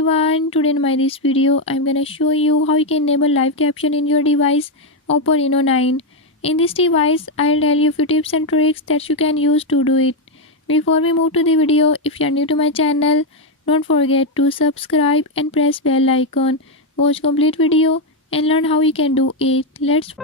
everyone, today in this video I'm gonna show you how you can enable live caption in your device Oppo Reno 9. In this device I'll tell you a few tips and tricks that you can use to do it. Before we move to the video, if you are new to my channel, don't forget to subscribe and press bell icon. Watch complete video and learn how you can do it. Let's